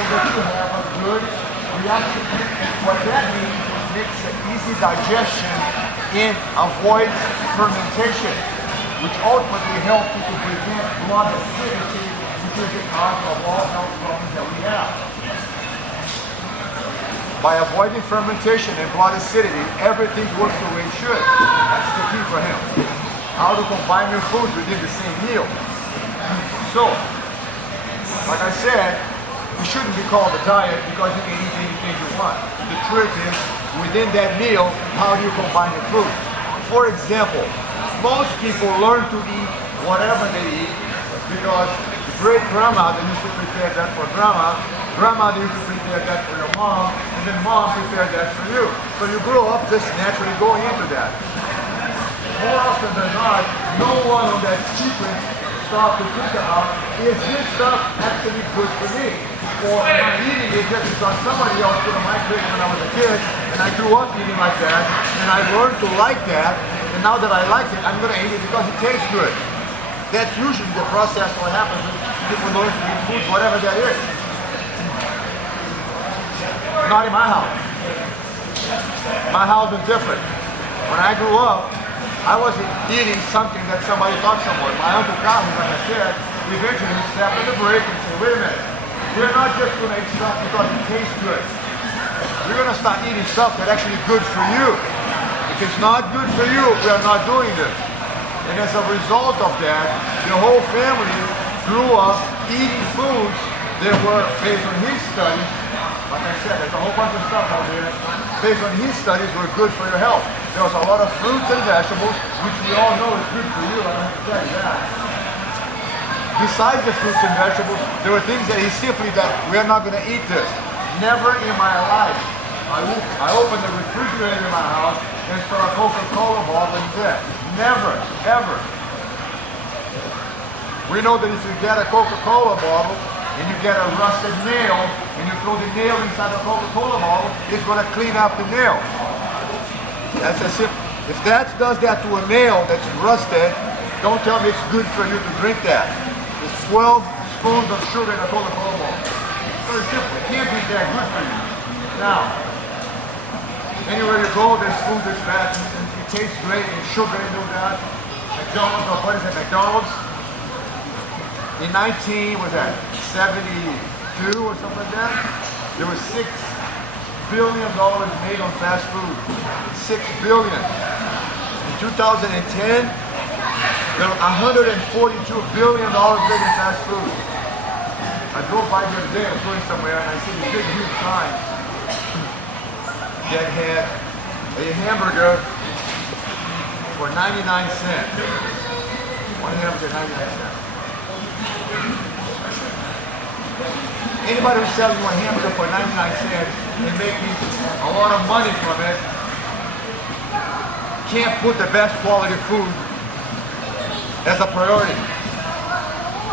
so that you have a good reaction. What that means is makes an easy digestion and avoids fermentation, which ultimately helps you to prevent blood acidity, which is the cause of all health problems that we have. By avoiding fermentation and blood acidity, everything works the way it should. That's the key for him. How to combine your foods within the same meal. So, like I said, it shouldn't be called a diet because you can eat anything you want. The trick is, within that meal, how do you combine your food? For example, most people learn to eat whatever they eat because great-grandmother used to prepare that for grandma, grandmother used to prepare that for your mom, and then mom prepared that for you. So you grow up just naturally going into that. More often than not, no one on that sequence stops to think about, is this stuff actually good for me? Or am I eating it just because somebody else put on my plate when I was a kid, and I grew up eating like that, and I learned to like that, and now that I like it, I'm going to eat it because it tastes good. That's usually the process what happens when people learn to eat food, whatever that is. Not in my house. My house is different. When I grew up, I wasn't eating something that somebody thought someone. My Uncle Carlos, like I said, eventually he snapped at the break and said, wait a minute, we're not just going to eat stuff because it tastes good. We're going to start eating stuff that's actually good for you. If it's not good for you, we are not doing this. And as a result of that, the whole family grew up eating foods that were, based on his studies, like I said, there's a whole bunch of stuff out there, based on his studies, were good for your health. There was a lot of fruits and vegetables, which we all know is good for you, I don't have to tell you that. Besides the fruits and vegetables, there were things that he simply that we're not going to eat this. Never in my life. I opened the refrigerator in my house and saw a Coca-Cola bottle in there. Never, ever. We know that if you get a Coca-Cola bottle and you get a rusted nail and you throw the nail inside the Coca-Cola bottle, it's going to clean up the nail. That's as simple. If that does that to a nail that's rusted, don't tell me it's good for you to drink that. It's 12 spoons of sugar in a Coca-Cola bottle. Very simple. It can't be that good for you. Now, anywhere you go, there's food that's fat and it tastes great and sugar and all that. McDonald's, or what is it, McDonald's? In 1972 or something like that, there was $6 billion made on fast food. $6 billion. In 2010, there were $142 billion made in fast food. I drove by the other day, I was going somewhere, and I see this big, huge sign that had a hamburger for 99 cents. One hamburger, 99 cents. Anybody who's selling one hamburger for 99 cents and making a lot of money from it can't put the best quality food as a priority.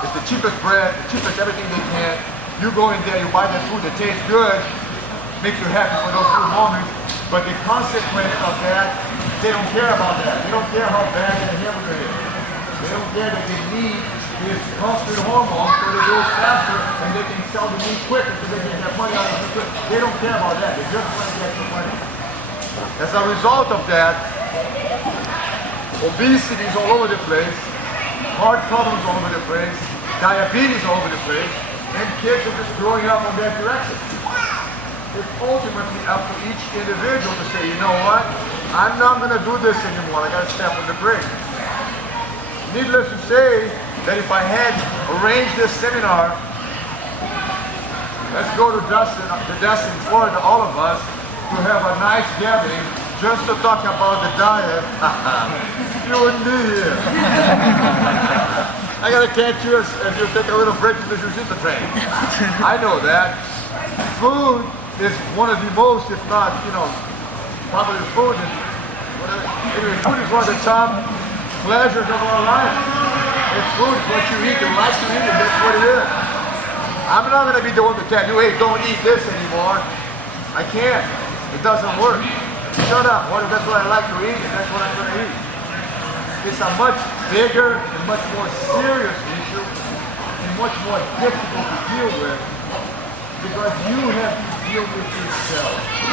It's the cheapest bread, the cheapest everything they can. You go in there, you buy that food that tastes good, makes you happy for those few moments, but the consequence of that, they don't care about that. They don't care how bad the hamburger is. They don't care that they need this constant hormone so they grow faster and they can sell the meat quicker so they can get money out of it quick. They don't care about that. They just want to get the money. As a result of that, obesity is all over the place, heart problems all over the place, diabetes all over the place, and kids are just growing up on that direction. It's ultimately up to each individual to say, you know what, I'm not going to do this anymore. I got to step on the brake. Needless to say, that if I had arranged this seminar, let's go to Destin, Florida, all of us, to have a nice gathering just to talk about the diet, you wouldn't be here. I gotta catch you as you take a little break from the jiu-jitsu training. I know that. Food is one of the most, if not, probably food is, anyway, food is one of the top pleasures of our life. It's food, what you eat, you like to eat it, that's what it is. I'm not going to be the one to tell you, hey, don't eat this anymore. I can't. It doesn't work. Shut up. That's what I like to eat, and that's what I'm going to eat. It's a much bigger and much more serious issue, and much more difficult to deal with, Because you have to deal with yourself.